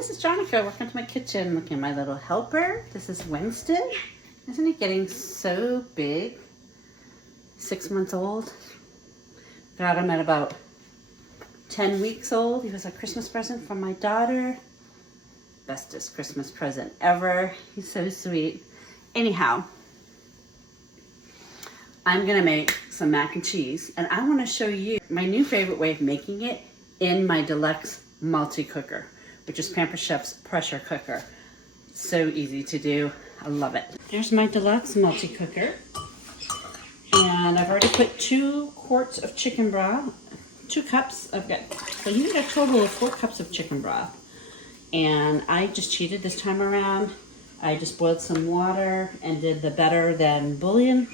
this is Jonica. Welcome to my kitchen. Look at my little helper. This is Winston. Isn't he getting so big? 6 months old. Got him at about 10 weeks old. He was a Christmas present from my daughter. Bestest Christmas present ever. He's so sweet. Anyhow, I'm gonna make some mac and cheese, and I wanna show you my new favorite way of making it in my deluxe multi-cooker, which is Pampered Chef's pressure cooker. So easy to do. I love it. There's my deluxe multi-cooker. And I've already put 2 quarts of chicken broth, 2 cups. So you need a total of 4 cups of chicken broth. And I just cheated this time around. I just boiled some water and did the better than bouillon.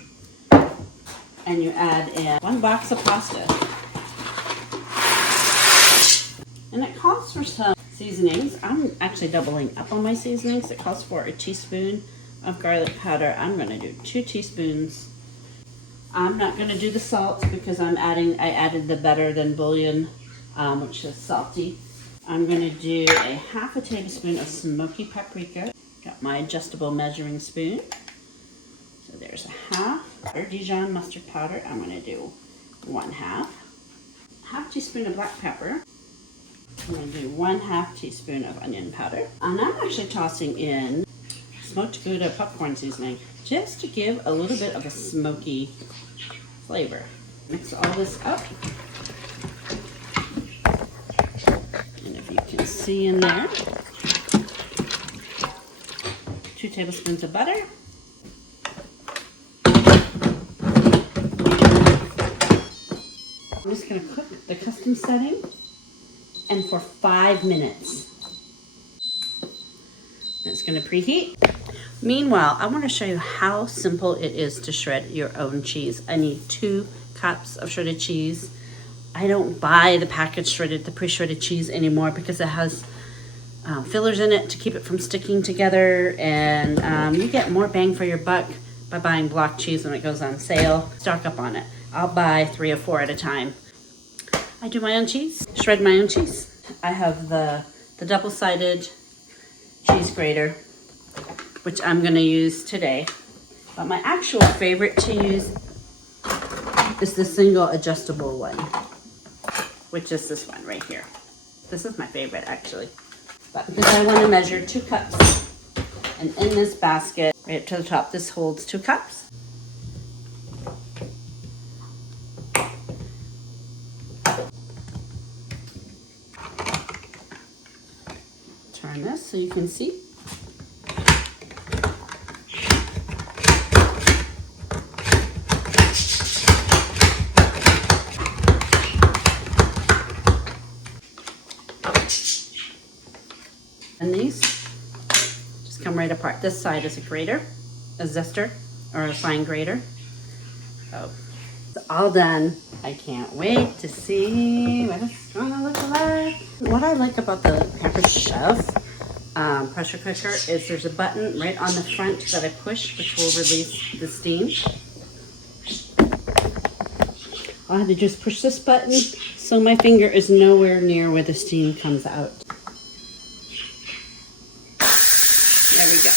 And you add in 1 box of pasta. And it calls for some seasonings. I'm actually doubling up on my seasonings. It calls for a teaspoon of garlic powder. I'm gonna do 2 teaspoons. I'm not gonna do the salt because I added the better than bouillon, which is salty. I'm gonna do a 1/2 tablespoon of smoky paprika. Got my adjustable measuring spoon. So there's a 1/2. Dijon mustard powder, I'm gonna do 1/2. 1/2 teaspoon of black pepper. I'm going to do 1/2 teaspoon of onion powder. And I'm actually tossing in smoked Gouda popcorn seasoning just to give a little bit of a smoky flavor. Mix all this up. And if you can see in there, 2 tablespoons of butter. I'm just going to cook the custom setting. And for 5 minutes. It's going to preheat. Meanwhile, I want to show you how simple it is to shred your own cheese. I need 2 cups of shredded cheese. I don't buy the packaged the pre-shredded cheese anymore because it has fillers in it to keep it from sticking together, and you get more bang for your buck by buying block cheese when it goes on sale. Stock up on it. I'll buy 3 or 4 at a time. I do my own cheese, shred my own cheese. I have the double-sided cheese grater, which I'm gonna use today. But my actual favorite to use is the single adjustable one, which is this one right here. This is my favorite actually. But because I wanna measure 2 cups, and in this basket, right up to the top, this holds 2 cups. Turn this so you can see. And these just come right apart. This side is a grater, a zester, or a fine grater. Oh, it's all done. I can't wait to see what it's gonna look like. What I like about the Pampered Chef pressure cooker is there's a button right on the front that I push, which will release the steam. All I have to do is push this button so my finger is nowhere near where the steam comes out. There we go.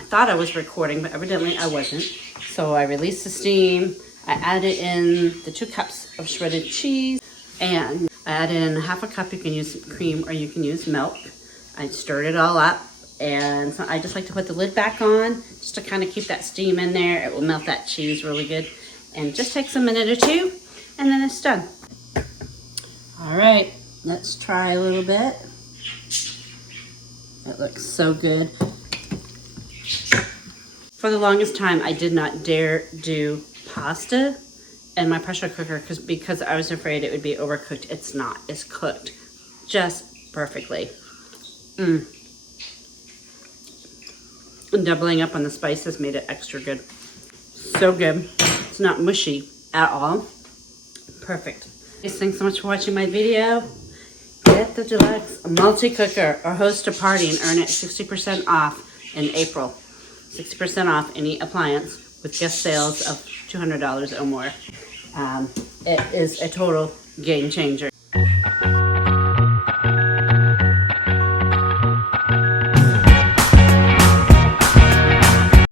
I thought I was recording, but evidently I wasn't. So I released the steam. I added in the 2 cups of shredded cheese, and I added in 1/2 cup. You can use cream or you can use milk. I stirred it all up, and so I just like to put the lid back on just to kind of keep that steam in there. It will melt that cheese really good, and it just takes a minute or 2, and then it's done. All right, let's try a little bit. It looks so good. For the longest time, I did not dare do pasta in my pressure cooker because I was afraid it would be overcooked. It's not. It's cooked just perfectly. And doubling up on the spices made it extra good. So good. It's not mushy at all. Perfect. Thanks so much for watching my video. Get the deluxe multi-cooker or host a party and earn it 60% off in April. 60% off any appliance with guest sales of $200 or more. It is a total game changer.